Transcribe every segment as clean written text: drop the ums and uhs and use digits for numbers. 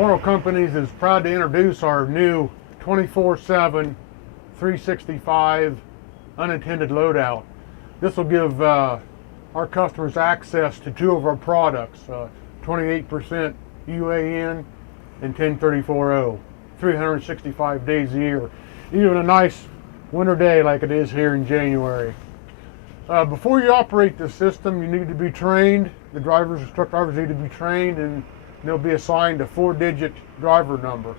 Morral Companies is proud to introduce our new 24/7, 365 unattended loadout. This will give our customers access to two of our products, 28% UAN and 1034O, 365 days a year, even a nice winter day like it is here in January. Before you operate the system, you need to be trained. The truck drivers need to be trained, and they'll be assigned a 4-digit driver number.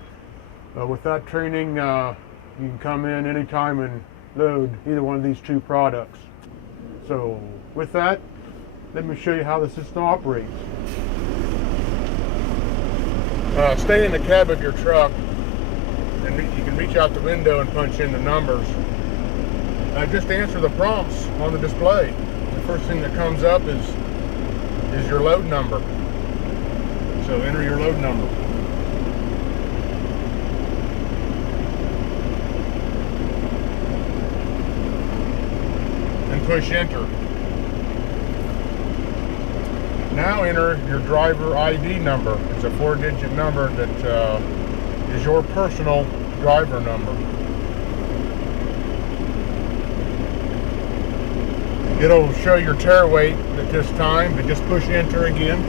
With that training, you can come in anytime and load either one of these two products. So with that, let me show you how the system operates. Stay in the cab of your truck, and you can reach out the window and punch in the numbers. Just answer the prompts on the display. The first thing that comes up is your load number. So enter your load number. And push enter. Now enter your driver ID number. It's a 4-digit number that is your personal driver number. It'll show your tare weight at this time, but just push enter again.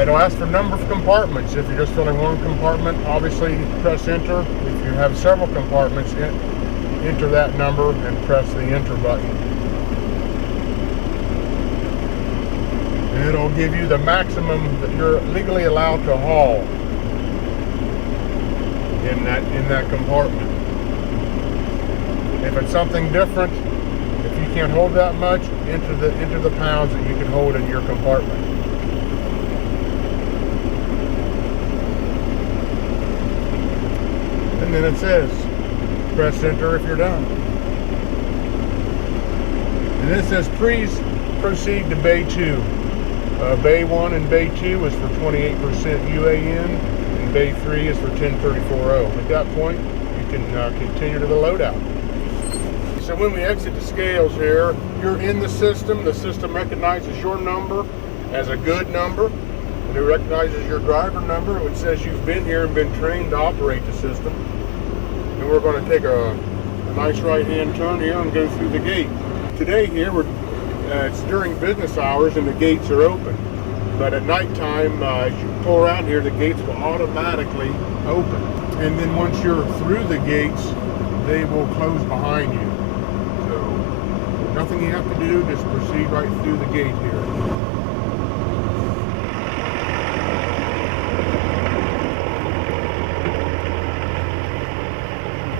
It'll ask for number of compartments. If you're just filling one compartment, obviously press enter. If you have several compartments, enter that number and press the enter button. It'll give you the maximum that you're legally allowed to haul in that compartment. If it's something different, if you can't hold that much, enter the pounds that you can hold in your compartment. And then it says, press enter if you're done. And then it says, please proceed to Bay 2. Bay 1 and Bay 2 is for 28% UAN, and Bay 3 is for 1034O. At that point, you can continue to the loadout. So when we exit the scales here, you're in the system. The system recognizes your number as a good number, and it recognizes your driver number, which says you've been here and been trained to operate the system. And we're going to take a nice right-hand turn here and go through the gate. Today here, it's during business hours and the gates are open. But at nighttime, as you pull around here, the gates will automatically open. And then once you're through the gates, they will close behind you. Nothing you have to do, just proceed right through the gate here.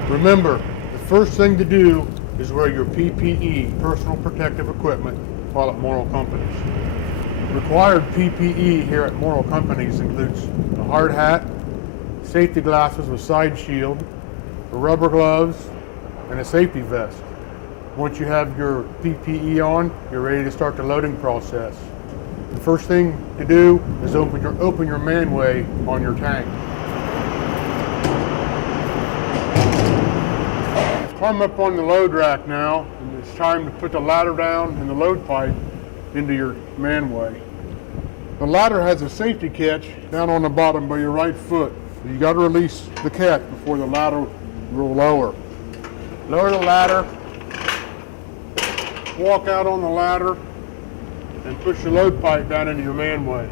Remember, the first thing to do is wear your PPE, personal protective equipment, while at Morral Companies. Required PPE here at Morral Companies includes a hard hat, safety glasses with side shield, rubber gloves, and a safety vest. Once you have your PPE on, you're ready to start the loading process. The first thing to do is open your manway on your tank. Climb up on the load rack now, and it's time to put the ladder down and the load pipe into your manway. The ladder has a safety catch down on the bottom by your right foot. So you got to release the catch before the ladder will lower. Lower the ladder. Walk out on the ladder and push your load pipe down into your manway.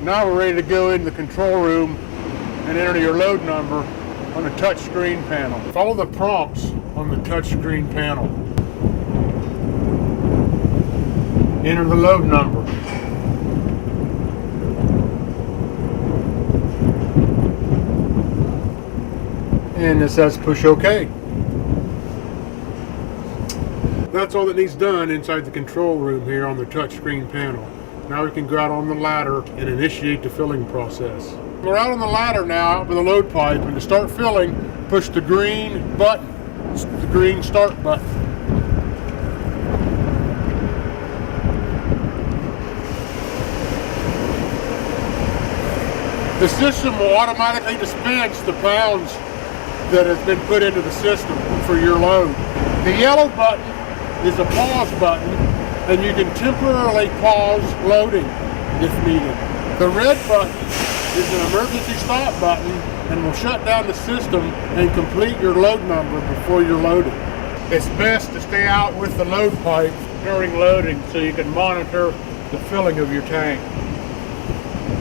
Now we're ready to go into the control room and enter your load number on the touch screen panel. Follow the prompts on the touch screen panel. Enter the load number. And it says push OK. That's all that needs done inside the control room here on the touchscreen panel. Now we can go out on the ladder and initiate the filling process. We're out on the ladder now with a load pipe, and to start filling, push the green button, the green start button. The system will automatically dispense the pounds that has been put into the system for your load. The yellow button is a pause button, and you can temporarily pause loading if needed. The red button is an emergency stop button and will shut down the system and complete your load number before you're loaded. It's best to stay out with the load pipe during loading so you can monitor the filling of your tank.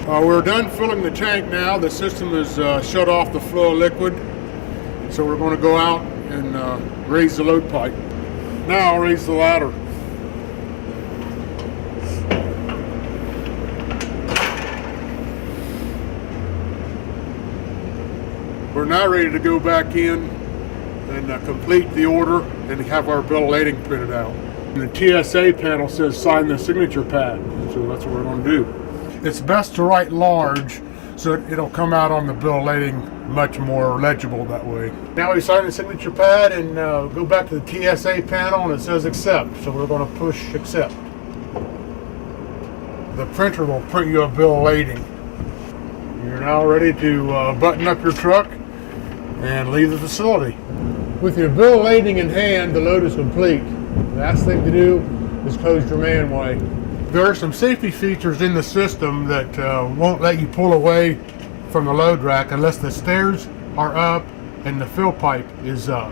We're done filling the tank now. The system has shut off the flow of liquid. So we're going to go out and raise the load pipe. Now I'll raise the ladder. We're now ready to go back in and complete the order and have our bill of lading printed out. And the TSA panel says sign the signature pad, so that's what we're going to do. It's best to write large so it'll come out on the bill of lading much more legible that way. Now we sign the signature pad and go back to the TSA panel and it says accept, so we're going to push accept. The printer will print you a bill of lading. You're now ready to button up your truck and leave the facility. With your bill of lading in hand, the load is complete. The last thing to do is close your manway. There are some safety features in the system that won't let you pull away from the load rack unless the stairs are up and the fill pipe is up.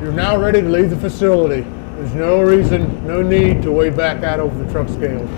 You're now ready to leave the facility. There's no reason, no need to weigh back out over the truck scale.